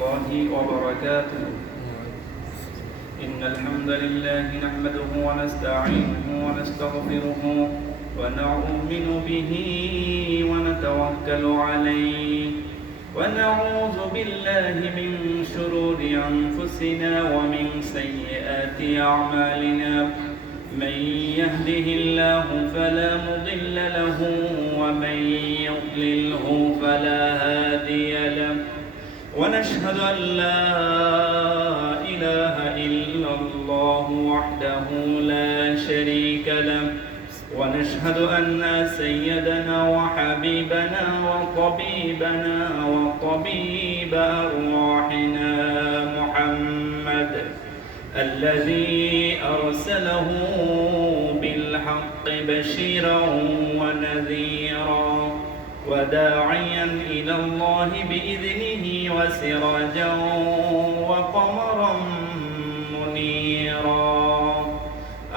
الله وبركاته. إن الحمد لله نحمده ونستعينه ونستغفره ونؤمن به ونتوكل عليه ونعوذ بالله من شرور أنفسنا ومن سيئات أعمالنا. من يهده الله فلا مضل له ومن يضلله فلا هادي له. ونشهد أن لا إله إلا الله وحده لا شريك له. ونشهد أن سيدنا وحبيبنا وطبيبنا وطبيب أرواحنا محمد الذي أرسله بالحق بشيرا ونذيرا وداعيا إلى الله بإذنه وسراجا وقمرا منيرا.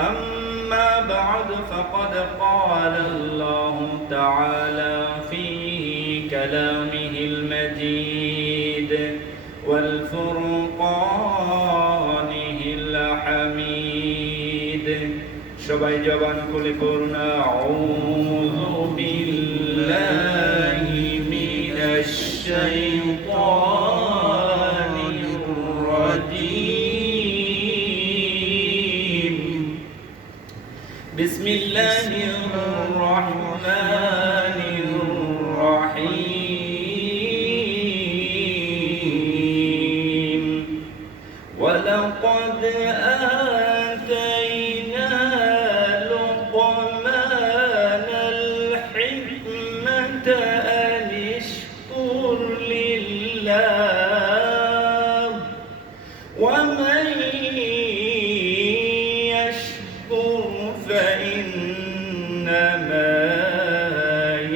أما بعد فقد قال الله تعالى في كلامه المجيد والفرقانه الحميد. সবাই জবান খুলে পড়ুন আউযু বিল্লাহি মিনাশ শাইতানির রাজীম। বিসমিল্লাহির রাহমানির রাহিম। ওয়ালাকাদ আতাইনা লুকমানাল হিকমাতা আন ইশকুর লিল্লাহ ওয়া মান ইয়াশকুর فإنما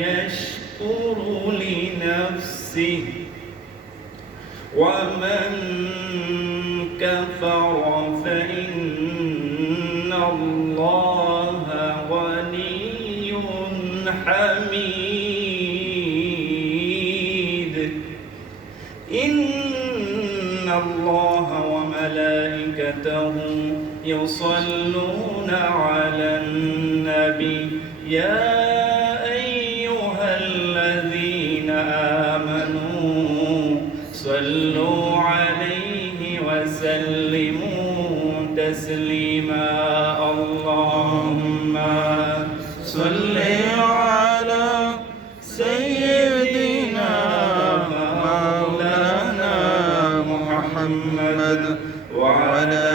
يشكر لنفسه ومن كفر فإن الله غني حميد. إن الله وملائكته يصلون على النبي يا أيها الذين آمنوا صلوا عليه وسلموا تسليما. اللهم صل على سيدنا مولانا محمد وعلى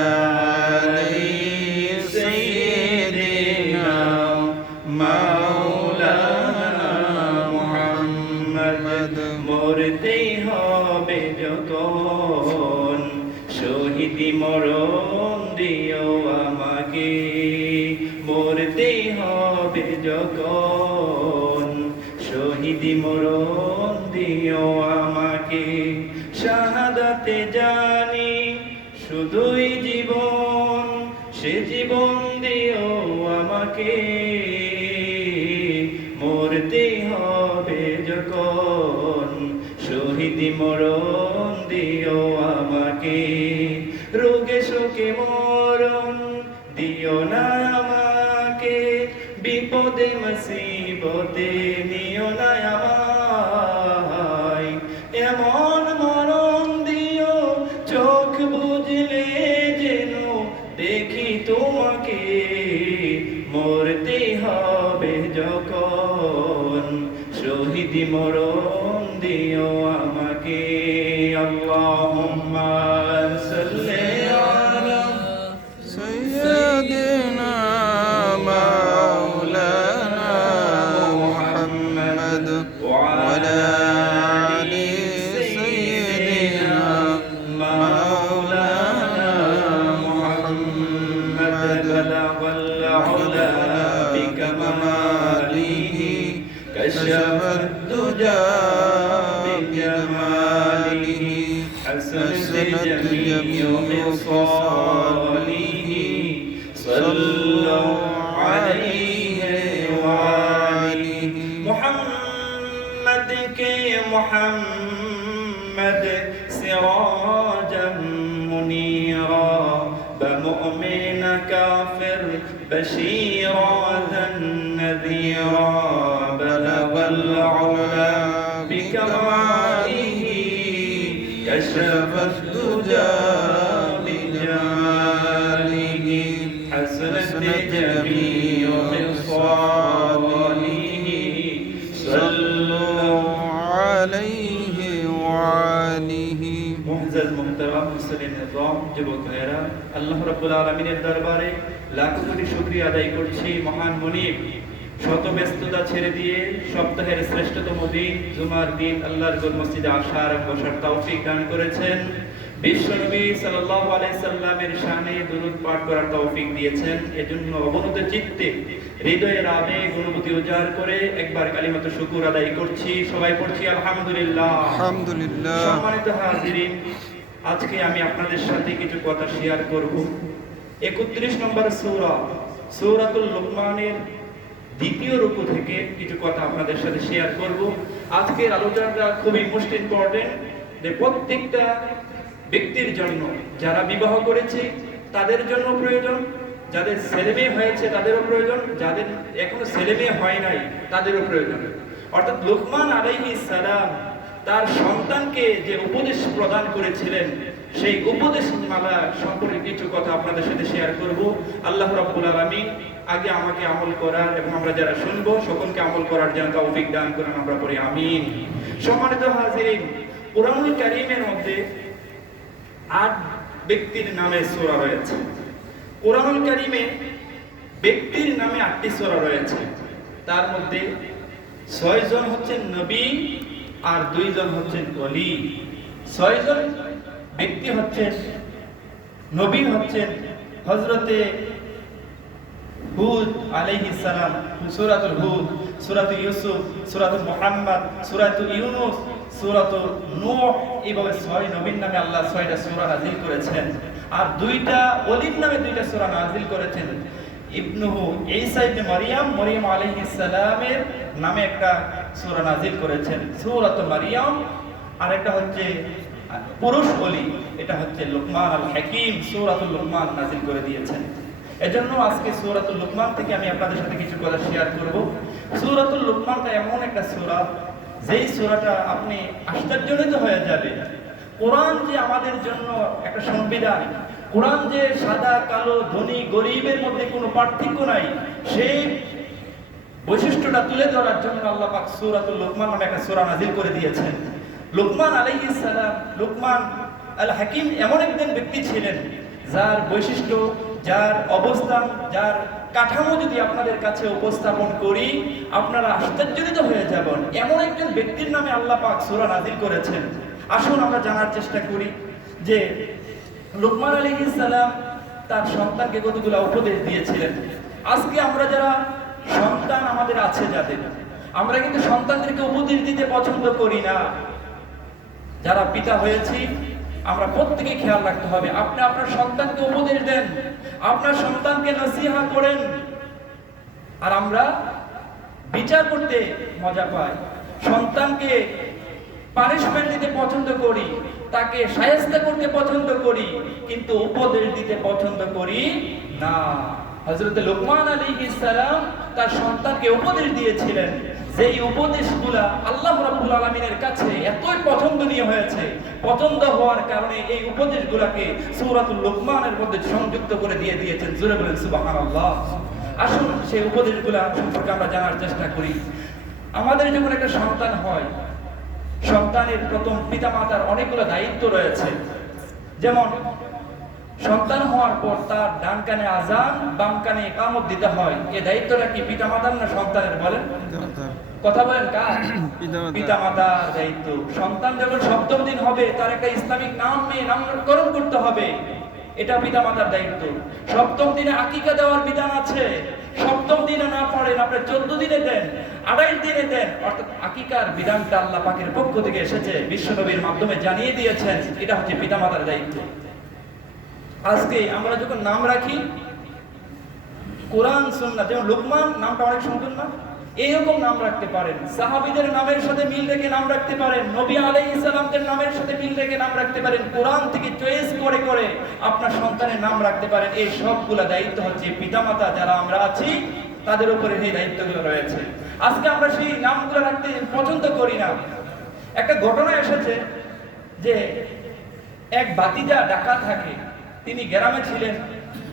মরতেই হবে যখন শহীদি মরণ দিও আমাকে। মরতেই হবে যখন শহীদি মরণ দিও আমাকে। শাহাদাতে জানি শুধুই জীবন, সে জীবন দিও আমাকে। মরতেই হবে যখন শহীদি মরণ দিও আমাকে। রোগে শোকে মরণ দিও না আমাকে, বিপদে মুসিবতে নিও না আমায়। এমন মরণ দিও চোখ বুঝলে যেন দেখি তোমাকে। মরতেই হবে যখন শহীদি মরণ দিও আমাকে। আল্লাহুম্মা সাল্লি আলা সাইয়্যিদিনা মাওলানা মুহাম্মদ ওয়া আলা আলি সাইয়্যিদিনা মাওলানা মুহাম্মদ। বালাগাল উলা বিকামালিহি كشفت الدجى بجماله حسنت جميع خصاله. صلوا عليه وآله. محمد के محمد सिरा كشف الدجى بجماله حسنت جميع خصاله صلوا عليه وآله মুআজ্জাজ মুহতারাম মুসলিম নিজাম যুবক ভাইরা আল্লাহ রাব্বুল আলামিনের দরবারে লাখ কোটি শুকরিয়া আদায় করছি মহান মুনিব শত ব্যস্ততা ছেড়ে দিয়ে সপ্তাহের শ্রেষ্ঠতম দিন জুমার দিন আল্লাহর ঘর মসজিদে আসার বসার তৌফিক দান করেছেন বিশ্বনবী সাল্লাল্লাহু আলাইহি সাল্লামের শানে দুরূদ পাঠ করার তৌফিক দিয়েছেন এজন্য অবনত চিত্তে হৃদয়ের আবেগ অনুভূতি উজাড় করে একবার কালিমাত শুকর আদায় করছি সবাই পড়ছি আলহামদুলিল্লাহ আলহামদুলিল্লাহ সম্মানিত হাজিরিন আজকে আমি আপনাদের সাথে কিছু কথা শেয়ার করব 31 নম্বর সূরা সূরাতুল লুকমানের দ্বিতীয় রুকু থেকে কিছু কথা আপনাদের সাথে শেয়ার করব আজকের আলোচনাটা খুবই মোস্ট ইম্পর্টেন্ট যে প্রত্যেকটা ব্যক্তির জন্য যারা বিবাহ করেছে তাদের জন্য প্রয়োজন যাদের ছেলেমেয়ে হয়েছে তাদেরও প্রয়োজন যাদের এখনো ছেলেমেয়ে হয় নাই তাদেরও প্রয়োজন অর্থাৎ লুকমান আলাইহিস সালাম তার সন্তানকে যে উপদেশ প্রদান করেছিলেন সেই উপদেশ মালা সম্পর্কে কিছু কথা আপনাদের সাথে শেয়ার করব আল্লাহ রাব্বুল আলামিন আগে আমাকে আমল করার এবং আমরা যারা শুনবো সকলকে আমল করার যেন তৌফিক দান করেন আমরা পড়ি আমিন সম্মানিত হাজিরিন কুরআনুল কারীমের মধ্যে 8 ব্যক্তির নামে সূরা রয়েছে কুরআনুল কারীমে ব্যক্তির নামে 8টি সূরা রয়েছে তার মধ্যে 6 জন হচ্ছেন নবী আর 2 জন হচ্ছেন ওলি 6 জন ব্যক্তি হচ্ছেন নবী হচ্ছেন হযরতে হুদ আলাইহিস সালাম সূরাতুল হুদ সূরাতুল ইউসুফ সূরাতুল মুহাম্মদ সূরাতুল ইউনূস সূরাতুল নূহ এইভাবে 6 নবীর নামে আল্লাহ 6টা সূরা নাযিল করেছেন আর 2টা ওলির নামে 2টা সূরা নাযিল করেছেন ইবনুহু ঈসা ইবনে মারইয়াম মরিয়ম আলাইহিস সালামের নামে একটা সূরা নাযিল করেছেন সূরাতুল মারইয়াম আর একটা হচ্ছে পুরুষ ওলি এটা হচ্ছে লুকমান আল হাকিম সূরাতুল লুকমান নাযিল করে দিয়েছেন এজন্য আজকে সূরাতুল লুকমান থেকে আমি আপনাদের সাথে কিছু কথা শেয়ার করব সূরাতুল লুকমানটা এমন একটা সূরা যেই সূরাটা আপনি আশ্চর্যজনিত হয়ে যাবে কোরআন যে আমাদের জন্য একটা সংবিধান কোরআন যে সাদা কালো ধনী গরিবের মধ্যে কোনো পার্থক্য নাই সেই বৈশিষ্ট্যটা তুলে ধরার জন্য আল্লাহ পাক সূরাতুল লুকমান নামে একটা সূরা নাযিল করে দিয়েছেন লুকমান আলাইহিস সালাম লুকমান আল হাকিম এমন একজন ব্যক্তি ছিলেন যার বৈশিষ্ট্য যার অবস্থান যার কাঠামো যদি আপনাদের কাছে উপস্থাপন করি আপনারা আশ্চর্যজনিত হয়ে যাবেন এমন একজন ব্যক্তির নামে আল্লাহ পাক সূরা নাযিল করেছেন আসুন আমরা জানার চেষ্টা করি যে লুকমান আলাইহিস সালাম তার সন্তানকে কতগুলো উপদেশ দিয়েছিলেন আজকে আমরা যারা সন্তান আমাদের আছে যাদের আমরা কিন্তু সন্তানদেরকে উপদেশ দিতে পছন্দ করি না যারা পিতা হয়েছি আমরা প্রত্যেককে খেয়াল রাখতে হবে আপনি আপনার সন্তানকে উপদেশ দেন আপনার সন্তানকে নসিহত করেন আর আমরা বিচার করতে মজা পাই সন্তানকে পানিশমেন্ট দিতে পছন্দ করি তাকে শায়েস্তা করতে পছন্দ করি কিন্তু উপদেশ দিতে পছন্দ করি না হযরত লুকমান আলাইহিস সালাম তার সন্তানকে উপদেশ দিয়েছিলেন যেই উপদেশগুলা আল্লাহ রাব্বুল আলামিনের কাছে এতই পছন্দনীয় হয়েছে পছন্দ হওয়ার কারণে এই উপদেশগুলোকে সূরাতুল লুকমানের মধ্যে সংযুক্ত করে দিয়ে দিয়েছেন জোরে বলেন সুবহানাল্লাহ আসুন সেই উপদেশগুলো সম্পর্কে আমরা জানার চেষ্টা করি আমাদের যখন একটা সন্তান হয় সন্তানের প্রথম পিতামাতার অনেকগুলো দায়িত্ব রয়েছে যেমন সন্তান হওয়ার পর তার ডান কানে আযান বাম কানে ইকামত দিতে হয় এই দায়িত্বটা কি পিতামাতার না সন্তানের বলেন কথা বলেন কার পিতামাতার দায়িত্ব সন্তান যখন সপ্তম দিন হবে তার একটা ইসলামিক নাম নিয়ে নামকরণ করতে হবে এটা পিতামাতার দায়িত্ব সপ্তম দিনে আকিকা দেওয়ার বিধান আছে সপ্তম দিনে না পড়েন আপনি 14 দিনে দেন 28 দিনে দেন অর্থাৎ আকিকার বিধানটা আল্লাহ পাকের পক্ষ থেকে এসেছে বিশ্বনবীর মাধ্যমে জানিয়ে দিয়েছেন এটা হচ্ছে পিতামাতার দায়িত্ব আজকে আমরা যখন নাম রাখি কোরআন সুন্নাহ যেমন লুকমান নামটা অনেক সুন্দর না এইরকম নাম রাখতে পারেন সাহাবীদের নামের সাথে মিল রেখে নাম রাখতে পারেন নবী আলাইহিস সালামের নামের সাথে মিল রেখে নাম রাখতে পারেন কোরআন থেকে চয়েস করে করে আপনার সন্তানের নাম রাখতে পারেন এই সবগুলা দায়িত্ব হচ্ছে পিতামাতা যারা আমরা আছি তাদের উপরে এই দায়িত্বগুলো রয়েছে আজকে আমরা সেই নামগুলো রাখতে পছন্দ করি না একটা ঘটনা এসেছে যে এক ভাতিজা ডাকাত থাকে, তিনি গ্রামে ছিলেন,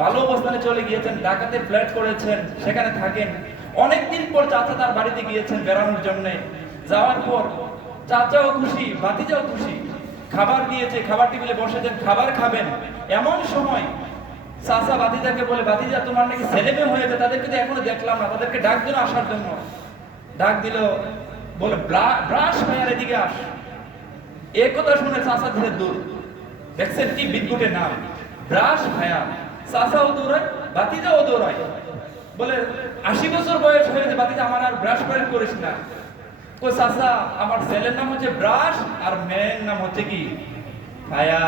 ভালো অবস্থানে চলে গিয়েছেন, ডাকাতের ফ্ল্যাট করেছেন, সেখানে থাকেন। অনেকদিন পর চাচা তার বাড়িতে গিয়েছেন বেড়ানোর জন্য। যাওয়ার পর চাচাও খুশি, ভাতিজাও খুশি, খাবার দিয়েছে, খাবার টেবিলে বসেছেন, খাবার খাবেন। এমন সময় চাচা ভাতিজাকে বলে, ভাতিজা তোমার নাকি ছেলে মেয়ে হয়েছে, তাদেরকে তো এখনো দেখলাম না, তাদেরকে ডাক দিল আসার জন্য। ডাক দিল, বলে ব্রাশ ভাইয়ার এদিকে আস। এ কথা শুনে চাচা ধীরে দূর। দেখছেন কি বিদ্যুটের নাম, ব্রাশ ভাইয়া। চাচাও দৌড়ায়, ভাতিজাও দৌড়ায়, বলে 80 বছর বয়স হয়েছে ভাতিজা, আমার আর ব্রাশ করিস না। ও চাচা, আমার ছেলের নাম হচ্ছে ব্রাশ আর মেয়ের নাম হচ্ছে কি ভাইয়া।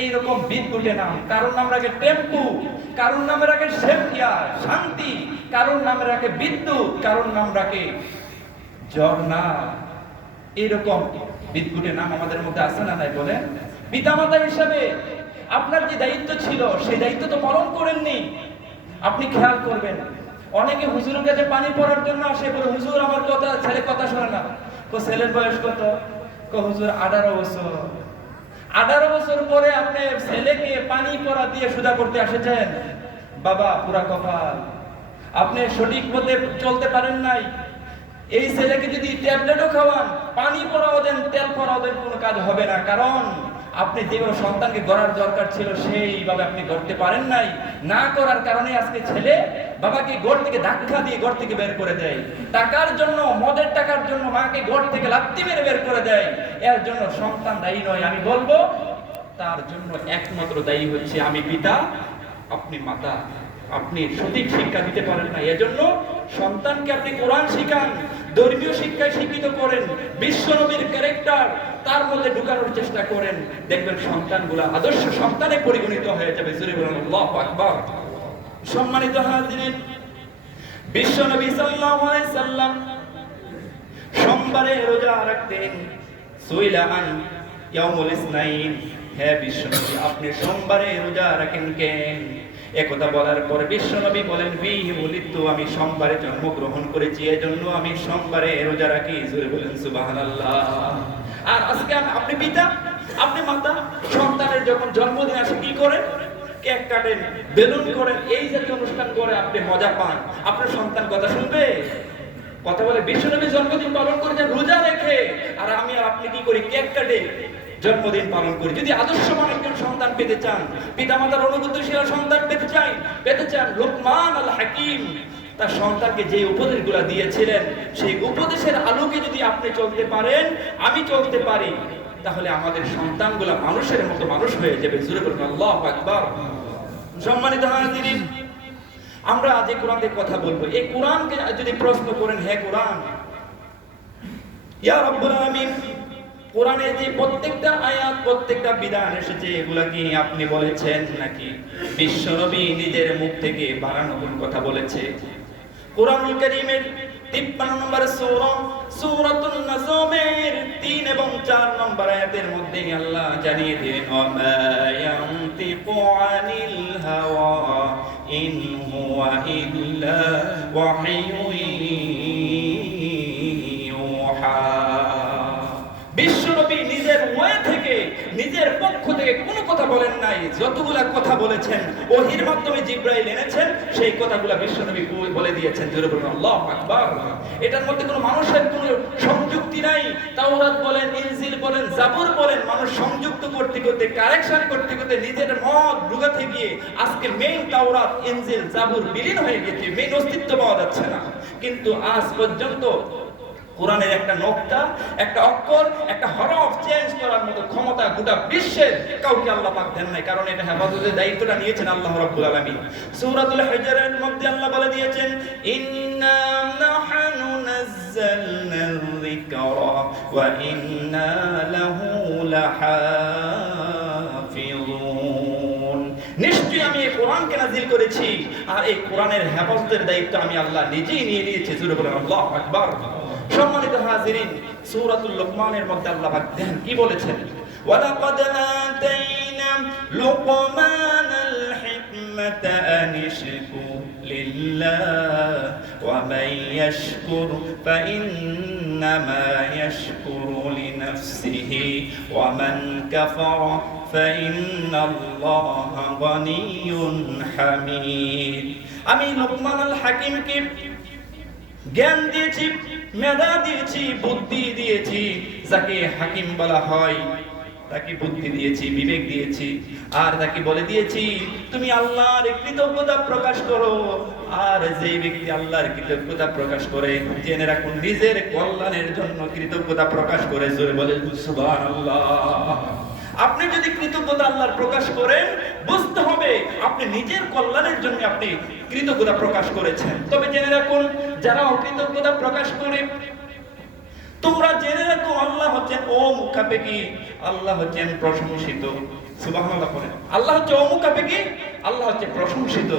এইরকম বিদ্যুটের নাম, কারোর নাম রাখে টেম্পু, কারোর নামে রাখে শেফিয়া শান্তি, কারোর নামে রাখে বিদ্যুৎ, কারোর নাম রাখে ঝর্ণা। এইরকম বিদ্যুটের নাম আমাদের মধ্যে আছে না নাই বলেন? পিতামাতা হিসাবে আপনার যে দায়িত্ব ছিল, সেই দায়িত্ব তো পালন করেননি। আপনি খেয়াল করবেন, অনেকে হুজুরের কাছে পানি পড়ার জন্য আসে, বলে হুজুর আমার কথা, ছেলে কথা শোনে না। ছেলের বয়স কত? হুজুর 18 বছর। 18 বছর পরে আপনি ছেলেকে পানি পড়া দিয়ে সুদা করতে আসেছেন? বাবা পুরা কপাল, আপনি সঠিক পথে চলতে পারেন নাই। এই ছেলেকে যদি ট্যাবলেটও খাওয়ান, পানি পড়াও দেন, তেল পড়াও দেন, কোনো কাজ হবে না। কারণ আপনি যেভাবে সন্তানকে গড়ার দরকার ছিল সেইভাবে আপনি গড়তে পারেন নাই। না করার কারণে আজকে ছেলে বাবাকে গড় থেকে ধাক্কা দিয়ে গড় থেকে বের করে দেয়। টাকার জন্য, মদের টাকার জন্য মাকে গড় থেকে লাথি মেরে বের করে দেয়। এর জন্য সন্তান দায়ী নয়। আমি বলবো তার জন্য একমাত্র দায়ী হচ্ছে আমি পিতা, আপনি মাতা। আপনি সঠিক শিক্ষা দিতে পারেন না, এজন্য সন্তানকে আপনি কোরআন শিখান, ধর্মীয় শিক্ষায় শিক্ষিত করেন, বিশ্বনবীর ক্যারেক্টার তার মধ্যে ঢুকানোর চেষ্টা করেন। দেখবেন সন্তানগুলো আদর্শ সন্তানে পরিগণিত হয়ে যাবে। জোরে বলুন আল্লাহু আকবার। সম্মানিত হাজিরিন, বিশ্বনবী সাল্লাল্লাহু আলাইহি সাল্লাম সোমবারে রোজা রাখতেন। সুইলা আন ইয়াউমুল ইসনাইন, হে বিশ্বনবী আপনি সোমবারে রোজা রাখেন কেন? একথা বলার পর বিশ্বনবী বলেন, বিহি ওলিদতু, আমি সোমবারে জন্মগ্রহণ করেছি, এজন্য আমি সোমবারে রোজা রাখি। জোরে বলেন সুবহানাল্লাহ। আর আজকে আপনি পিতা, আপনি মাতা, সন্তানের যখন জন্মদিন আসে কি করেন? কেক কাটেন, বেলুন করেন, এই জাতীয় অনুষ্ঠান করে আপনি মজা পান। আপনার সন্তান কথা শুনবে? কথা বলে। বিশ্বনবী জন্মদিন পালন করেছেন রোজা রেখে, আর আমি আর আপনি কি করি? কেক কাটে জন্মদিন পালন করি। যদি আদর্শবান একজন সন্তান পেতে চান, পিতামাতার অনুগত্যশীল সন্তান পেতে চান, লোকমান আল হাকিম তার সন্তানকে যে উপদেশগুলো দিয়েছিলেন, সেই উপদেশের আলোকে যদি আপনি চলতে পারেন, আমি চলতে পারি, তাহলে আমাদের সন্তানগুলো মানুষের মতো মানুষ হয়ে যাবে। জোরে বলুন আল্লাহু আকবার। সম্মানিত হাজিরিন, আমরা যে কোরআনের কথা বলবো, এই কোরআনকে যদি প্রশ্ন করেন, হে কোরআন, ইয়া রাব্বুল আলামিন, কোরআনে যে প্রত্যেকটা আয়াত, প্রত্যেকটা বিধান এসেছে, এগুলা কি আপনি বলেছেন নাকি বিশ্বনবী নিজের মুখ থেকে বানানো কথা বলেছে? কোরআনুল কারীমের 53 নম্বর সূরা, সূরাতুন নাজমের 3 এবং 4 নম্বর আয়াতের মধ্যে আল্লাহ জানিয়ে দিলেন, ওয়া ইয়ানতিকু আনিল হাওয়া ইন হুয়া ইল্লা ওয়াহিয়ুন ইউহা। বিশ্বনবী নিজের ওয়ে থেকে, নিজের পক্ষ থেকে কোনো কথা বলেন নাই। যতগুলা কথা বলেছেন ওহীর মাধ্যমে জিবরাইল এনেছেন, সেই কথাগুলা বিশ্বনবী বলে দিয়েছেন। জোরে বলুন আল্লাহু আকবার। এটার মধ্যে কোনো মানুষের কোনো সংযুক্তি নাই। তাওরাত বলেন, ইনজিল বলেন, জাবুর বলেন, মানুষ সংযুক্ত করতে করতে, কারেকশন করতে করতে নিজের মত ঢুকাতে গিয়ে আজকে মেইন তাওরাত, ইনজিল, জাবুর বিলীন হয়ে গেছে, মেইন অস্তিত্ব পাওয়া যাচ্ছে না। কিন্তু আজ পর্যন্ত কোরআনের একটা নোক্তা, একটা অক্ষর, একটা হরফ চেঞ্জ করার মতো ক্ষমতা গোটা বিশ্বের কাউকে আল্লাহ পাক দেন নাই। কারণ এটা হেফাজতের দায়িত্বটা নিয়েছেন আল্লাহ রাব্বুল আলামিন। সূরাতুল হিজরের মধ্যে আল্লাহ বলে দিয়েছেন, ইন্না নাহনু নাযালনা যিকরা ওয়া ইন্না লাহু লাহাফিজুন। নিশ্চয়ই আমি এই কোরআনকে নাযিল করেছি, আর এই কোরআনের হেফাজতের দায়িত্ব আমি আল্লাহ নিজেই নিয়ে নিয়েছি। জোরে বলেন আল্লাহু আকবার। সম্মানিত হাজিরিন, সূরাতুল লুকমানের মধ্যে আল্লাহ পাক দেখেন কি বলেছেন, ওয়ালাকাদ আতাইনা লুকমানাল হিকমাতা আন ইশকুর লিল্লাহ ওয়া মান ইয়াশকুর ফাইন্না فإنما يشكر لنفسه ومن كفر فإن الله غني حميد আমি লোকমান আল হাকিমকে জ্ঞান দিয়েছি, মেধা দিয়েছি, বুদ্ধি দিয়েছি। যাকে হাকিম বলা হয় তাকে বুদ্ধি দিয়েছি, বিবেক দিয়েছি, আর তাকে বলে দিয়েছি তুমি আল্লাহর কৃতজ্ঞতা প্রকাশ করো। আর যে ব্যক্তি আল্লাহর কৃতজ্ঞতা প্রকাশ করে, জেনে রাখুন নিজের কল্যাণের জন্য কৃতজ্ঞতা প্রকাশ করে। জোরে বলে সুবহানাল্লাহ। আপনি যদি কৃতজ্ঞতা আল্লাহর প্রকাশ করেন, বুঝতে হবে আপনি নিজের কল্যাণের জন্য আপনি কৃতজ্ঞতা প্রকাশ করেছেন। তবে জেনে রাখুন যারা অকৃতজ্ঞতা প্রকাশ করে, তোমরা জেনে রাখো আল্লাহ হচ্ছেন অমুখাপেক্ষী, আল্লাহ হচ্ছেন প্রশংসিত। সুবহানাল্লাহ বলেন। আল্লাহ হচ্ছে অমুখাপেক্ষী, আল্লাহ হচ্ছে প্রশংসিত।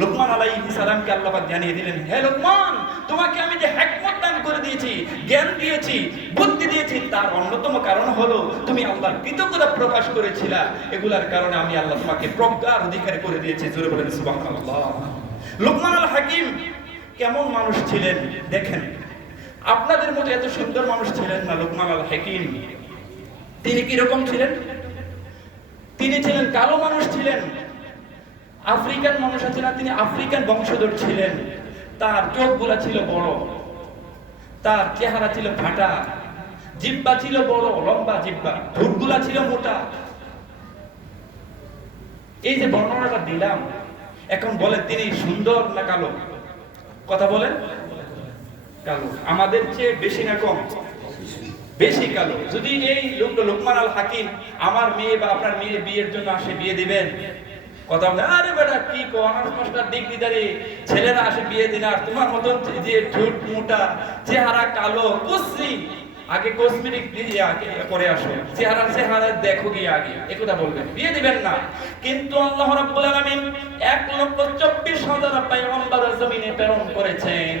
লোকমান আলাইহিস সালামকে আল্লাহ পাক জানিয়ে দিলেন, হে লোকমান, তোমাকে আমি যে হিকমত দান করে দিয়েছি, জ্ঞান দিয়েছি, বুদ্ধি দিয়েছি, তার অন্যতম কারণ হলো তুমি আল্লাহর কৃতজ্ঞতা প্রকাশ করেছিলা। এগুলার কারণে আমি আল্লাহ তোমাকে প্রজ্ঞার অধিকারী করে দিয়েছি। জোরে বলেন সুবহানাল্লাহ। লোকমান আল হাকিম কেমন মানুষ ছিলেন দেখেন। আপনাদের মতো এত সুন্দর মানুষ ছিলেন না লোকমান আল হাকিম। তিনি কি রকম ছিলেন? তিনি ছিলেন কালো মানুষ ছিলেন, আফ্রিকান মানুষ আছে না, তিনি আফ্রিকান বংশধর ছিলেন। তার চোখগুলা ছিল বড়, তার চেহারা ছিল ফাটা, জিহ্বা ছিল বড় লম্বা জিহ্বা, ঠোঁটগুলা ছিল মোটা। এই যে বর্ণনাটা দিলাম, এখন বলেন তিনি সুন্দর না কালো? কথা বলেন। কালো। আমাদের চেয়ে বেশি না কম? বেশি কালো। যদি এই লোকমান আল হাকিম আমার মেয়ে বা আপনার মেয়ে বিয়ের জন্য আসে, বিয়ে দিবেন? কথা বলে, আরে বেটা কি কো, অনার্স মাস্টার ডিগ্রিধারী ছেলেরা আসে বিয়ে দিন, আর তোমার মতন যে ঠোঁট মোটা, চেহারা কালো, কুশ্রী, আগে কসমেটিক দিয়ে আগে করে আসো, চেহারা দেখো গিয়ে আগে, একথা বলবেন, বিয়ে দিবেন না। কিন্তু আল্লাহ রাব্বুল আলামিন 1,24,000 পয়গম্বর জমিনে প্রেরণ করেছেন,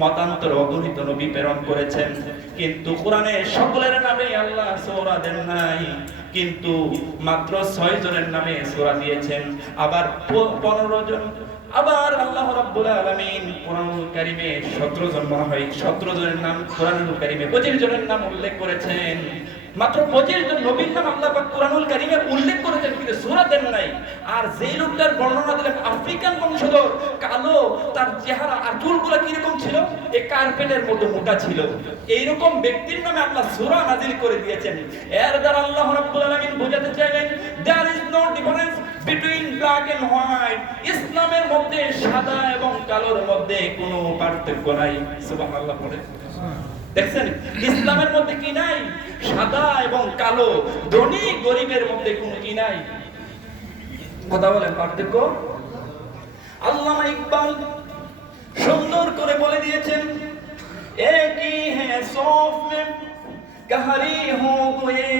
মতান্তর অগণিত নবী প্রেরণ করেছেন, কিন্তু কোরআনে সকলের নামে আল্লাহ সূরা দেন নাই, কিন্তু মাত্র 6 জনের নামে সূরা দিয়েছেন। আবার 15 জন, আবার আল্লাহ রাব্বুল আলামিন কোরআনুল কারীমে 17 জন মনে হয়, 17 জনের নাম কোরআনুল কারীমে 25 জনের নাম উল্লেখ করেছেন। মাত্র 25 জন নবীর নাম আল্লাহ পাক কোরআনুল কারীমে উল্লেখ করেছেন, কিন্তু সূরা দেন নাই। আর যেই লোকটার বর্ণনা দিলেন আফ্রিকান বংশধর, কালো, তার চেহারা আর চুলগুলো কি রকম ছিল, এই কার্পেটের মতো মোটা ছিল, এইরকম ব্যক্তির নামে আল্লাহ সূরা নাযিল করে দিয়েছেন। এর দ্বারা আল্লাহ রাব্বুল আলামিন বোঝাতে চাইলেন there is no difference between black and white. ইসলামের মধ্যে সাদা এবং কালোর মধ্যে কোনো পার্থক্য নাই। সুবহানাল্লাহ পড়ে দেখছেন, ইসলামের মধ্যে কি নাই? সাদা এবং কালো, ধনী গরিবের মধ্যে কোনো কি নাই। কথা বলেন পার্থক্য। আল্লামা ইকবাল সুন্দর করে বলে দিয়েছেন, একই হ্যাঁ সফ মে কাহারি হো য়ে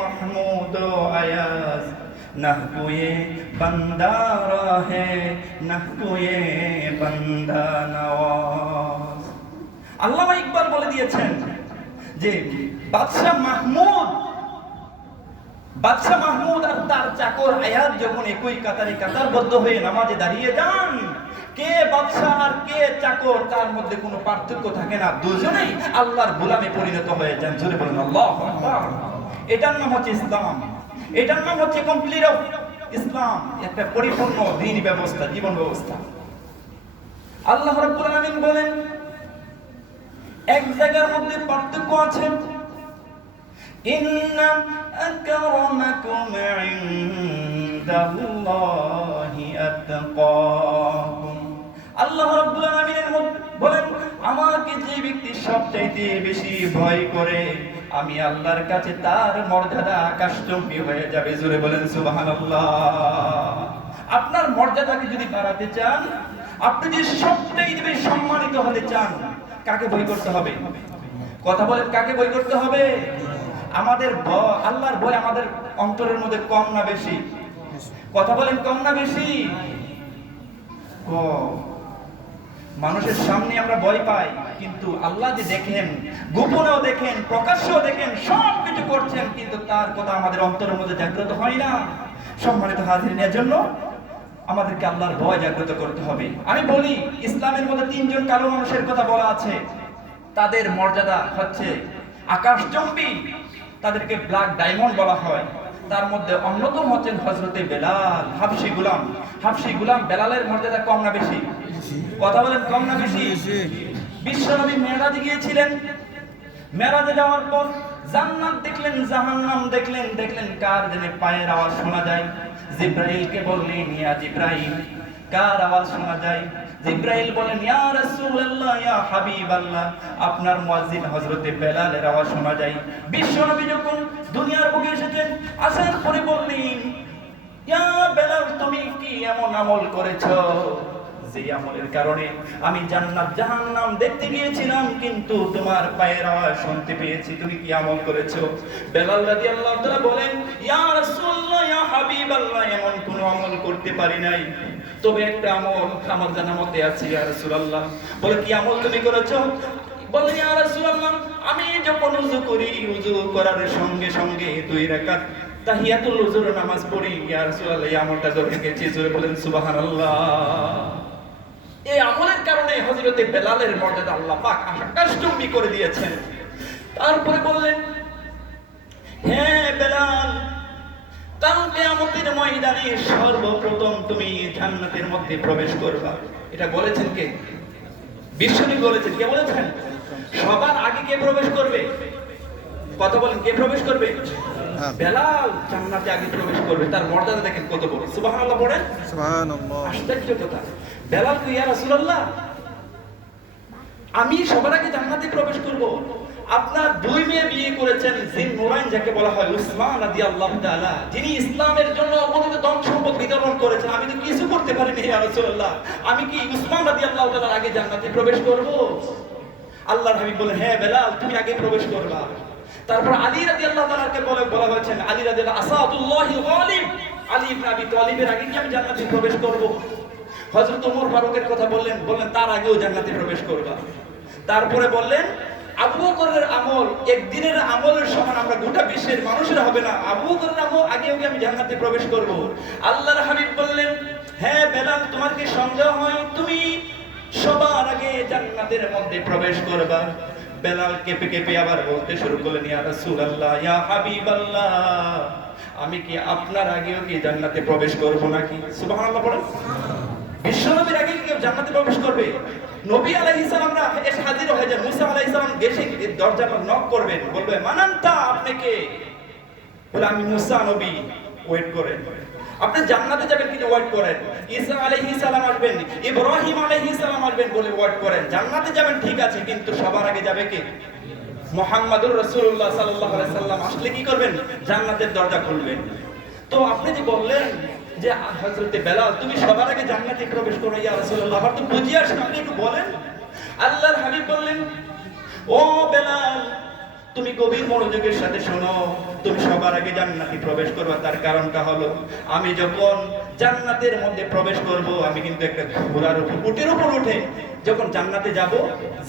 মাহমুদ আয়াজ, না কোয়ে বান্দা রাহে, না কোয়ে বান্দা নওয়াজ। আল্লামা ইকবাল বলে দিয়েছেন যে বাদশাহ মাহমুদ আর তার চাকর আয়াত যখন একই কাতারে কাতারবদ্ধ হয়ে নামাজে দাঁড়িয়ে যান, কে বাদশাহ আর কে চাকর তার মধ্যে কোনো পার্থক্য থাকে না, দুজনেই আল্লাহর গোলামে পরিণত হয়ে যান। জোরে বলেন আল্লাহু আকবার। এটার নাম হচ্ছে ইসলাম, এটার নাম হচ্ছে কমপ্লিট অফ ইসলাম, একটা পরিপূর্ণ দ্বীন ব্যবস্থা, জীবন ব্যবস্থা। আল্লাহ রাব্বুল আলামিন বলেন এক জায়গার মধ্যে পার্থক্য আছে, ইন্না আকরামাকুম ইনদাল্লাহি আতকাকুম। আল্লাহ রাব্বুল আলামিন বলেন আমাকে যে ব্যক্তি সবচাইতে বেশি ভয় করে, আমি আল্লাহর কাছে তার মর্যাদা আকাশচুম্বী হয়ে যাবে। জোরে বলেন সুবহানাল্লাহ। আপনার মর্যাদাকে যদি বাড়াতে চান, আপনি যদি সবচাইতে বেশি সম্মানিত হতে চান, কাকে ভয় করতে হবে? কথা বলেন, কাকে ভয় করতে হবে? আমাদের আল্লাহর ভয় আমাদের অন্তরের মধ্যে কম না বেশি? কথা বলেন, কম না বেশি? মানুষের সামনে আমরা ভয় পাই, কিন্তু আল্লাহ যে দেখেন, গোপনেও দেখেন, প্রকাশ্যেও দেখেন, সব কিছু করছেন, কিন্তু তার কথা আমাদের অন্তরের মধ্যে জাগ্রত হয় না। সম্মানিত হাজিরিন, এর জন্য আমাদেরকে আল্লাহর ভয় জাগ্রত করতে হবে। আমি বলি ইসলামের মধ্যে 3 জন কালো মানুষের কথা বলা আছে। তাদের মর্যাদা হচ্ছে আকাশচুম্বী, তাদেরকে ব্ল্যাক ডায়মন্ড বলা হয়। তার মধ্যে অন্যতম হচ্ছেন হযরতে বেলাল, হাবশী গোলাম। বেলালের মর্যাদা কম না বেশি? কথা বলেন, কম না বেশি? বিশ্বনবী মেরাজে গিয়েছিলেন। মেরাজে যাওয়ার পর জান্নাত দেখলেন, জাহান্নাম দেখলেন। দেখলেন কার যেন পায়ের আওয়াজ শোনা যায়। জিব্রাইলকে বললেন, ইয়া জিব্রাইল, কার আওয়াজ শোনা যায়? জিব্রাইল বলেন, ইয়া রাসূলুল্লাহ, ইয়া হাবিবাল্লাহ, আপনার মুয়াজ্জিন হযরতে বেলালের আওয়াজ শোনা যায়। বিশ্বনবী যখন দুনিয়ার বুকে এসেছেন, আসার পরে বললেন, ইয়া বেলাল, তুমি কি এমন আমল করেছো যে আমলের কারণে আমি জান্নাত জাহান্নাম দেখতে গিয়েছিলাম, কিন্তু তোমার পায়ের আওয়াজ শুনতে পেয়েছি? তুমি কি আমল করেছো? বেলাল রাদিয়াল্লাহু তাআলা বলেন, ইয়া রাসূলুল্লাহ, ইয়া হাবিবাল্লাহ, এমন কোন আমল করতে পারি নাই, তবে একটা আমল আমার জানা মতে আছে ইয়া রাসূলুল্লাহ। বলে, কি আমল তুমি করেছো? বলে, ইয়া রাসূলুল্লাহ, আমি যখন ওযু করি, ওযু করার সঙ্গে সঙ্গে 2 রাকাত তাহিয়াতুল ওযুর নামাজ পড়ি। ইয়া রাসূলুল্লাহ, এই আমলটা করে গেছি। জোরে বলেন সুবহানাল্লাহ। এই আমলের কারণে হযরতে বেলালের মর্যাদা আল্লাহ পাক আকাশচুম্বী করে দিয়েছেন। তারপরে বললেন, হে বেলাল, কাল কিয়ামতের ময়দানে সর্বপ্রথম তুমি জান্নাতের মধ্যে প্রবেশ করবা। এটা বলেছেন কে? বিশ্বনবী বলেছেন। কে বলেছেন? সবার আগে কে প্রবেশ করবে? কথা বলেন, কে প্রবেশ করবে? বেলাল জান্নাতে আগে প্রবেশ করবে। তার মর্যাদা দেখেন কত বড়। সুবহানাল্লাহ পড়েন। সুবহানাল্লাহ। আশ্চর্য কথা। বেলাল কই, ইয়া রাসূলুল্লাহ, আমি সবার আগে জান্নাতে প্রবেশ করব। আপনার 2 মেয়ে বিয়ে করেছেন, জিন নুরাইন যাকে বলা হয়, উসমান রাদিয়াল্লাহু তাআলা, যিনি ইসলামের জন্য অগণিত ধন সম্পদ বিতরণ করেছেন। আমি তো কিছু করতে পারিনি ইয়া রাসূলুল্লাহ, আমি কি উসমান রাদিয়াল্লাহু তাআলার আগে জান্নাতে প্রবেশ করব? আল্লাহর হাবিব বলেন, হ্যাঁ বেলাল, তুমি আগে প্রবেশ করবা। তারপর আলী রাদিয়াল্লাহু তাআলাকে বলা হয়েছে, আলী রাদিয়াল্লাহু আসাদুল্লাহিল গালিব, আলী ইবনে আবি তালিবের আগে কি আমি জান্নাতে প্রবেশ করব? হযরত ওমর ফারুকের কথা বললেন, তার আগেও জান্নাতে প্রবেশ করবা। তারপরে বললেন, আবু বকরের আমল একদিনের আমলের সমান আমরা গোটা বিশ্বের মানুষের হবে না, আবু বকরের আমল আগেও কি আমি জান্নাতে প্রবেশ করব? আল্লাহর হাবিব বললেন, হ্যাঁ বেলাল, তোমার কি সন্দেহ হয় তুমি সবার আগে জান্নাতের মধ্যে প্রবেশ করবা? বেলাল কেঁপে কেঁপে আবার বলতে শুরু করলেন, ইয়া রাসূলুল্লাহ, ইয়া হাবিবাল্লাহ, আমি কি আপনার আগেও কি জান্নাতে প্রবেশ করব নাকি? সুবহানাল্লাহ পড়েন। বিশ্বনবীর আগে কি জান্নাতে প্রবেশ করবে? নবী আলাইহিস সালামরা এসে হাজির হয়ে যান। মুসা আলাইহিস সালাম এসে দরজাটা নক করবেন, বলবে, মানান্তা, আপনি কে? বলে, আমি মুসা নবী। ওয়েট করেন, আপনি জান্নাতে যাবেন কিন্তু ওয়েট করেন। ঈসা আলাইহিস সালাম আসবেন, ইব্রাহিম আলাইহিস সালাম আসবেন, বলে ওয়েট করেন। জান্নাতে যাবেন ঠিক আছে, কিন্তু সবার আগে যাবে কে? মুহাম্মাদুর রাসূলুল্লাহ সাল্লাল্লাহু আলাইহি সাল্লাম আসলে কি করবেন? জান্নাতের দরজা খুলবেন। তো আপনি যে বললেন যে হযরতে বেলাল, তুমি সবার আগে জান্নাতে প্রবেশ করো, ইয়া রাসূলুল্লাহ, আমার তো বুঝি আসে, আপনি একটু বলেন। আল্লাহর হাবিব বললেন, ও বেলাল, তুমি গভীর মনোযোগের সাথে শোনো, তুমি সবার আগে জান্নাতে প্রবেশ করবে। তার কারণটা হলো, আমি যখন জান্নাতের মধ্যে প্রবেশ করব, আমি কিন্তু একটা ঘোড়ার উপর, উটের উপর উঠে যখন জান্নাতে যাব,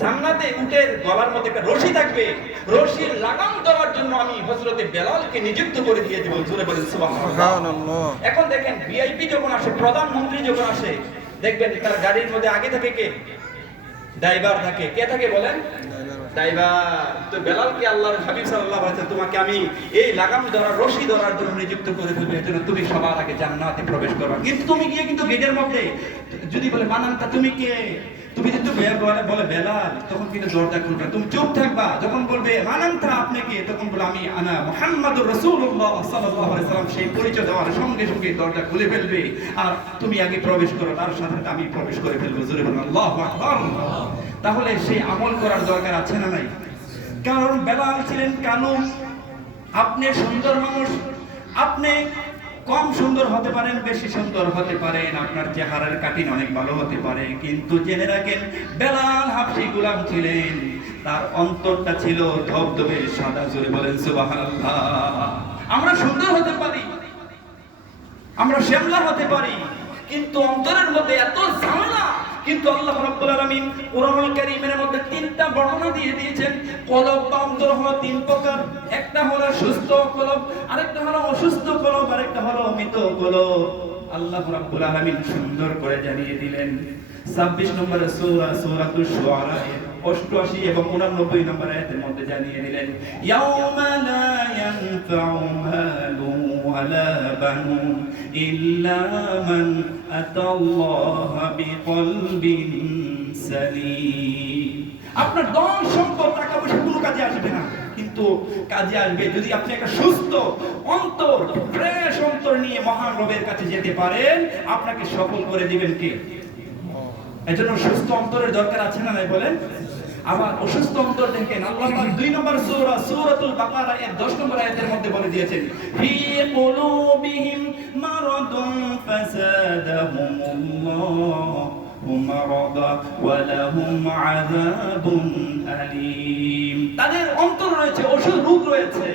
জান্নাতে উটের গলার মধ্যে একটা রশি থাকবে, রশির লাগাম দেওয়ার জন্য আমি হযরতে বেলালকে নিযুক্ত করে দিয়ে দেব। জোরে বলেন সুবহানাল্লাহ। এখন দেখেন, ভিআইপি যখন আসে, প্রধানমন্ত্রী যখন আসে, দেখবেন তার গাড়ির মধ্যে আগে থাকে কে? ড্রাইভার থাকে। কে থাকে বলেন? ড্রাইভার। তো বেলালকে আল্লাহর হাবিব সাল্লাল্লাহু আলাইহি ওয়াসাল্লাম, তোমাকে আমি এই লাগাম ধরার, রশি ধরার জন্য নিযুক্ত করে দেব, এজন্য তুমি সবার আগে জান্নাতে প্রবেশ করবে। কিন্তু তুমি গিয়ে কিন্তু গেটের মধ্যে যদি বলে, মানান্তা, তুমি কে? তুমি যদি বলে বেলাল, তখন কিন্তু দরজা খুলবে, তুমি চুপ থাকবা। যখন বলবে, মানান্তা, আপনি কে? তখন বলে, আমি আনা মুহাম্মাদুর রাসূলুল্লাহ সাল্লাল্লাহু আলাইহি ওয়াসাল্লাম। সেই পরিচয় দেওয়ার সঙ্গে সঙ্গে দরজা খুলে ফেলবে, আর তুমি আগে প্রবেশ করো, তার সাথে আমি প্রবেশ করে ফেলবো। জোরে বলুন আল্লাহু আকবার। তাহলে সেই আমল করার দরকার আছে না নাই? কারণ বেলাল ছিলেন কালো, আপনি সুন্দর মানুষ, আপনি কম সুন্দর হতে পারেন, বেশি সুন্দর হতে পারেন, আপনার চেহারার কাটিং অনেক ভালো হতে পারে, কিন্তু জেনে রাখেন, বেলাল হাবশী গোলাম ছিলেন, তার অন্তরটা ছিল ধবধবে সাদা। জোরে বলেন সুবহানাল্লাহ। আমরা সুন্দর হতে পারি, আমরা শ্যামলা হতে পারি, কিন্তু অন্তরের মধ্যে এত ঝামেলা। কিন্তু আল্লাহ রাব্বুল আলামিন কোরআনুল কারীমের মধ্যে 3টা বর্ণনা দিয়ে দিয়েছেন। কলব বা অন্তর হলো 3 প্রকার। একটা হলো সুস্থ কলব, আরেকটা হলো অসুস্থ কলব, আরেকটা হলো মৃত কলব। আল্লাহ রাব্বুল আলামিন সুন্দর করে জানিয়ে দিলেন 26 নম্বর সূরা সূরাতুশ শুআরা এর 88 এবং 89 নম্বর আয়াতের মধ্যে জানিয়ে দিলেন, ইয়াউমা লা ইয়ানফাউ মালুন ওয়ালা বানুন ইল্লা মান আতাল্লাহা বিকলবিন সালিম। আপনার ধন সম্পদ টাকা পয়সা কোনো কাজে আসবে না, কিন্তু কাজে আসবে যদি আপনি একটা সুস্থ অন্তর, ফ্রেশ অন্তর নিয়ে মহান রবের কাছে যেতে পারেন। আপনাকে সফল করে দিবেন কে? এজন্য সুস্থ অন্তরের দরকার আছে না নাই বলেন? আবার অসুস্থ অন্তর দেখেন, আল্লাহ পাক 2 নম্বর সূরা সূরাতুল বাকারা এর 10 নম্বর আয়াতের মধ্যে বলে দিয়েছেন, ফি কুলুবিহিম মারাদুন ফাসাদাহুমুল্লাহু মারাদা ওয়া লাহুম আযাবুন আলীম। তাদের অন্তর রয়েছে অসুখ, রোগ রয়েছে,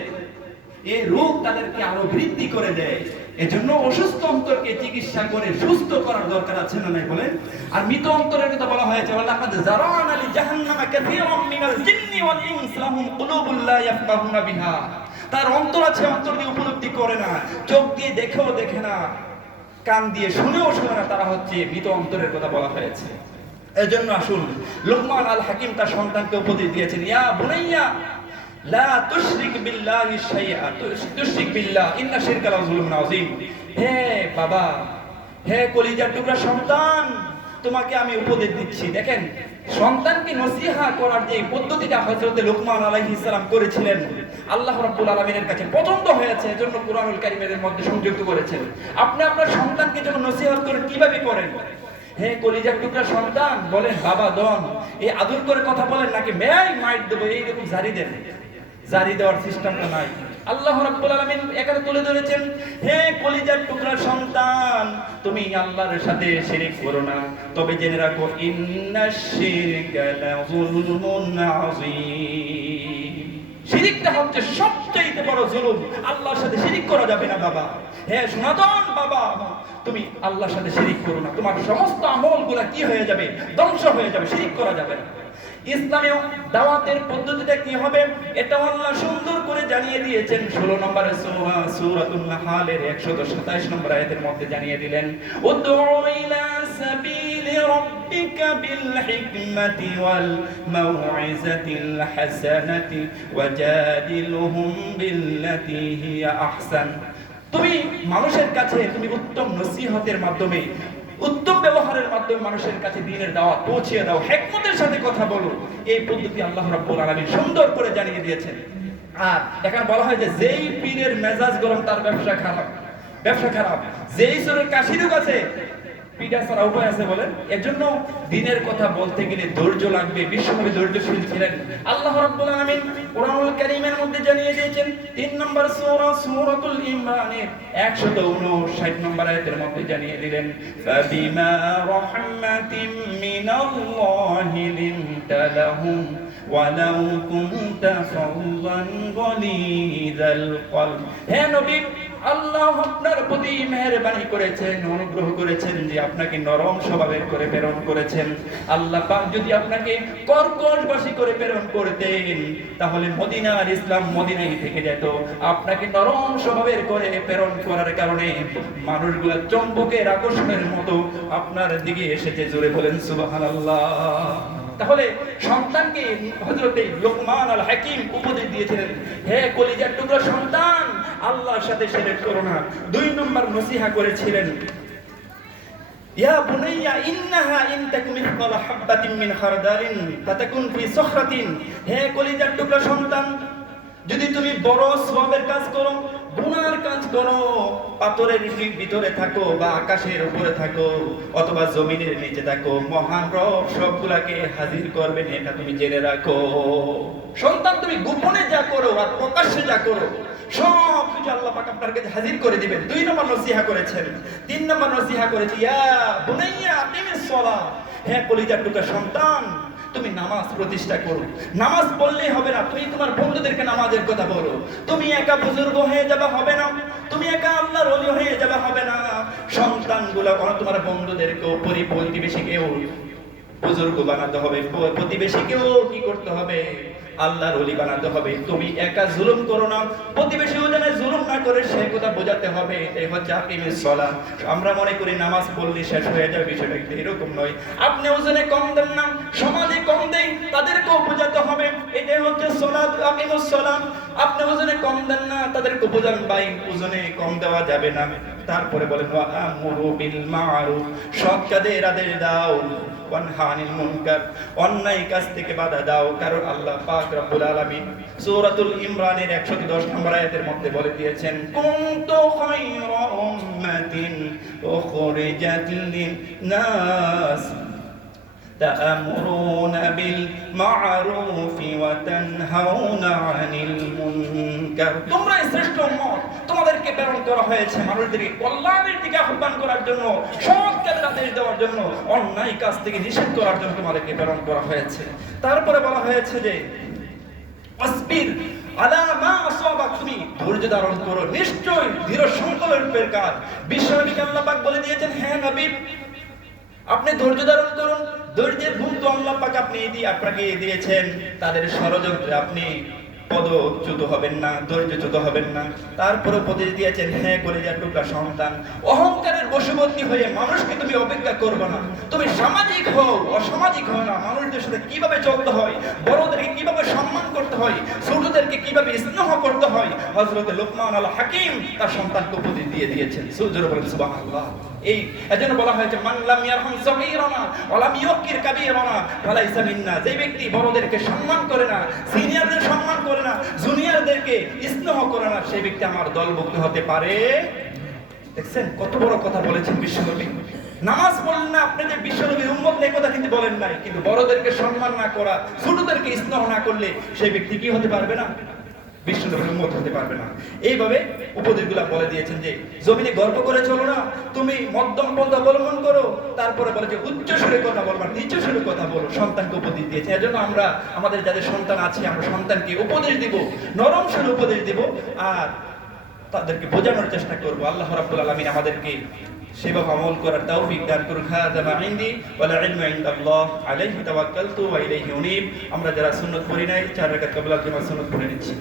এই রোগ তাদেরকে আরো বৃদ্ধি করে দেয়। এজন্য অসুস্থ অন্তরকে চিকিৎসা করে সুস্থ করার দরকার আছে না নাই বলেন? আর মৃত অন্তরের কথা বলা হয়েছে, ওয়ালাকাদ জারানা লি জাহান্নামা কাসীরাম মিনাল জিন্নি ওয়াল ইনস লাহুম কুলুবুন লা ইয়াফকাহুনা বিহা। তার অন্তর আছে, অন্তর দিয়ে উপলব্ধি করে না, চোখ দিয়ে দেখেও দেখে না, কান দিয়ে শুনেও শোনে না, তারা হচ্ছে মৃত অন্তরের কথা বলা হয়েছে। এজন্য আসুন, লুকমান আল হাকিম তার সন্তানকে উপদেশ দিয়েছেন, ইয়া বুনাইয়া লা তুশরিক বিল্লাহি শাইআ তুশরিক বিল্লাহ ইন্না শিরকা লাযুলমুন আযীম। হে বাবা, হে কলিজার টুকরা সন্তান, তোমাকে আমি উপদেশ দিচ্ছি। দেখেন, সন্তানকে নসিহত করার যে পদ্ধতিটা হযরত লুকমান আলাইহিস সালাম করেছিলেন, আল্লাহ রাব্বুল আলামিনের কাছে পছন্দ হয়েছে, এজন্য কুরআনুল কারীমের মধ্যে সংযুক্ত করেছেন। আপনি আপনার সন্তানকে যখন নসিহত করেন কিভাবে করেন? হে কলিজার টুকরা সন্তান, বলেন বাবা দন, এই আদর করে কথা বলেন নাকি মেই মাইট দেব এইরকম জারি দেন? জারি দেওয়ার সিস্টেমটা নাই। আল্লাহ রাব্বুল আলামিন এখানে তুলে ধরেছেন, হে কলিজার টুকরা সন্তান, তুমি আল্লাহর সাথে শিরক করো না, তবে জেনে রাখো ইন্নাশ শিরকা লাযুলমুন আযীম। শিরকটা হচ্ছে সবচেয়ে বড় জুলুম, আল্লাহর সাথে শিরক করা যাবে না বাবা। হে সনাতন বাবা, তুমি আল্লাহর সাথে শিরক করো না, তোমার সমস্ত আমলগুলো কি হয়ে যাবে? ধ্বংস হয়ে যাবে, শিরক করা যাবে না। ইসলামীয় দাওয়াতের পদ্ধতিটা কি হবে এটা আল্লাহ সুন্দর করে জানিয়ে দিয়েছেন। 16 নম্বরের সূরা সূরাতুন নাহলের 127 নম্বর আয়াতের মধ্যে জানিয়ে দিলেন, উদউ ইলা সাবিলি রাব্বিকা বিল হিকমাতি ওয়াল মাউইজাতিল হাসানাতি ওয়াজাদিলহুম বিল্লাতি হিয়া আহসান। তুমি মানুষের কাছে তুমি উত্তম নসিহতের মাধ্যমে, উত্তম ব্যবহারের মাধ্যমে মানুষের কাছে দ্বীনের দাওয়াত পৌঁছে দাও, হিকমতের সাথে কথা বলো। এই পদ্ধতি আল্লাহ রাব্বুল আলামিন সুন্দর করে জানিয়ে দিয়েছেন। আর এখানে বলা হয় যে যেই পীরের মেজাজ গরম তার ব্যবসা খারাপ, ব্যবসা খারাপ। যেই সুরের কাশিরুক আছে, পিঠা ছাড়া উপায় আছে বলেন? এজন্য দ্বীনের কথা বলতে গেলে ধৈর্য লাগবে। বিশ্বনবী ধৈর্যশীল ছিলেন। আল্লাহ রাব্বুল আলামিন কুরআনুল কারীমের মধ্যে জানিয়ে দিয়েছেন, 3 নম্বর সূরা সূরাতুল ইমরানের 159 নম্বর আয়াতের মধ্যে জানিয়ে দিলেন, ফাবিমা রাহমাতিম মিনাল্লাহি লিনতা লাহুম ওয়ালাউ কুনতা ফাযযান গলিযাল কলব। হে নবী, আল্লাহ আপনার প্রতি মেহেরবানি করেছেন, অনুগ্রহ করেছেন যে আপনাকে নরম স্বভাবের করে প্রেরণ করেছেন। আল্লাহ পাক যদি আপনাকে কর্কশবাসী করে প্রেরণ করতেন, তাহলে মদিনার ইসলাম মদিনায় থেকে যেত। আপনাকে নরম স্বভাবের করে প্রেরণ করার কারণে মানুষগুলো চম্বকের আকর্ষণের মতো আপনার দিকে এসেছে। জোরে বলেন সুবহানাল্লাহ। তাহলে সন্তানকে হযরতে লুকমান আল হাকিম উপদেশ দিয়েছিলেন, হে কলিজার টুকরা সন্তান, আল্লাহর সাথে শিরক করো না। 2 নম্বর নসিহত করেছিলেন, ইয়া বুনাইয়া ইন্নাহা ইন তাকুম মিসকালা হাববাতিন মিন খারদালিন ফাতাকুন ফি সখরাতিন। হে কলিজার টুকরা সন্তান, যদি তুমি বড় সওয়াবের কাজ করো, গুনার কাজ করো, পাথরের ভিতরে থাকো বা আকাশের উপরে থাকো অথবা জমিনের নিচে থাকো, মহান রব সবগুলাকে হাজির করবেন, এটা তুমি জেনে রাখো। সন্তান, তুমি গোপনে যা করো আর প্রকাশ্যে যা করো, সব কিছু আল্লাহ পাক আপনার কাছে হাজির করে দিবেন। 2 নম্বর নসিহত করেছেন। 3 নম্বর নসিহত করেছি, ইয়া বুনাইয়া আকিমিস সালাহ। হে কলিজার টুকরা সন্তান, তুমি নামাজ প্রতিষ্ঠা করো। নামাজ পড়লেই হবে না, তুমি তোমার বন্ধুদেরকে নামাজের কথা বলো। তুমি একা বুজুর্গ হয়ে যাবে হবে না, তুমি একা আল্লাহর ওলি হয়ে যাবে হবে না। সন্তানগুলো তোমার বন্ধুদেরকে, প্রতিবেশীকেও বুজুর্গ বানাতে হবে, প্রতিবেশীকেও কি করতে হবে, আল্লাহর ওলি বানাতে হবে। তুমি একা জুলুম করো না, প্রতিবেশীও যেন জুলুম না করে সেই কথা বোঝাতে হবে। এই হচ্ছে আকিমিস সালাহ। আমরা মনে করি নামাজ পড়লে শেষ হয়ে যাবে, বিষয়টা কিন্তু এরকম নয়। আপনি ওজনে কম দেন না, সমাজে কম দেই, তাদেরকেও বোঝাতে হবে। এটাই হচ্ছে সালাত, আকিমুস সালাহ। আপনি ওজনে কম দেন না, তাদেরকে বোঝান ভাই ওজনে কম দেওয়া যাবে না। তারপরে বলেন ওয়া আমরু বিল মারুফ, সৎ কাজের আদেশ দাও, ওয়ানহা আনিল মুনকার, অন্যায় কাজ থেকে বাধা দাও। কারণ আল্লাহ পাক রব্বুল আলামিন সূরাতুল ইমরানের 110 নম্বর আয়াতের মধ্যে বলে দিয়েছেন, কুনতু খায়রা উম্মাতিন উখরিজাত লিন-নাস তা'মুরুনা বিল মা'রুফি ওয়া তানহাউনা আনিল মুনকার। তোমরা শ্রেষ্ঠ উম্মত, তোমাদেরকে প্রেরণ করা হয়েছে মানুষদেরকে কল্যাণের দিকে আহ্বান করার জন্য, সৎ কাজের আদেশ দেওয়ার জন্য, অন্যায় কাজ থেকে নিষেধ করার জন্য তোমাদেরকে প্রেরণ করা হয়েছে। তারপরে বলা হয়েছে যে আসবির আলা মা আসাবাক, তুমি ধৈর্য ধারণ করো, নিশ্চয় দৃঢ় সংকল্পের কাজ। বিশ্বনবীকে আল্লাহ পাক বলে দিয়েছেন, হ্যাঁ নবী আপনি ধৈর্য ধারণ করুন। ধৈর্যের গুণ তো আল্লাহ পাক আপনাকে দিয়েছেন। তাদের ষড়যন্ত্রে আপনি পদচ্যুত হবেন না, ধৈর্যচ্যুত হবেন না। তারপরে উপদেশ দিয়েছেন, হ্যাঁ কলিজার টুকরা সন্তান, অহংকারের বশবর্তী হয়ে মানুষকে তুমি অপেক্ষা করবে না। তুমি সামাজিক হও, অসামাজিক হও না। মানুষদের সাথে কিভাবে চলতে হয়, বড়দেরকে কিভাবে সম্মান করতে হয়, ছোটদেরকে কিভাবে স্নেহ করতে হয়, হযরত লোকমান আল হাকিম তার সন্তানকে উপদেশ দিয়ে দিয়েছেন। সুজুর বলেন সুবহানাল্লাহ। এই এজন্য বলা হয়েছে মান লাম ইয়ারহাম সাগীরানা ওয়া লাম ইউকির কাবীরানা ফালাইসা মিন্না। যে ব্যক্তি বড়দেরকে সম্মান করে না, সিনিয়রদের সম্মান করে না, জুনিয়রদেরকে স্নেহ করে না, সেই ব্যক্তি আমার দলভুক্ত হতে পারে। দেখছেন কত বড় কথা বলেছেন বিশ্বনবী। নামাজ পড়লেন না, আপনি যে বিশ্বনবীর উম্মত এই কথা কিন্তু বলেন নাই। কিন্তু বড়দেরকে সম্মান না করা, ছোটদেরকে স্নেহ না করলে সেই ব্যক্তি কি হতে পারবে না? বিশ্বনবীর উম্মত হতে পারবে না। এইভাবে উপদেশগুলো বলে দিয়েছেন যে জমিনে গর্ব করে চলো না, তুমি মধ্যম পন্থা অবলম্বন করো। তারপরে বলে যে উচ্চ সুরে কথা বলবা, নিচু সুরে কথা বলো। সন্তানকে উপদেশ দিয়েছে। এজন্য আমরা আমাদের যাদের সন্তান আছে, আমরা সন্তানকে উপদেশ দিব, নরম সুরে উপদেশ দিব, আর তাদেরকে বোঝানোর চেষ্টা করব। আল্লাহ রাব্বুল আলামিন আমাদেরকে সেভাবে আমল করার তৌফিক দান করুন। হাযা মা ইনদি ওয়া লা ইলমা ইনদাল্লাহ আলাইহি তাওয়াক্কালতু ওয়া ইলাইহি উনীব। আমরা যারা সুন্নাত পড়ি নাই, 4 রাকাত ক্বাবলা জামাত সুন্নাত পড়ে নিচ্ছি।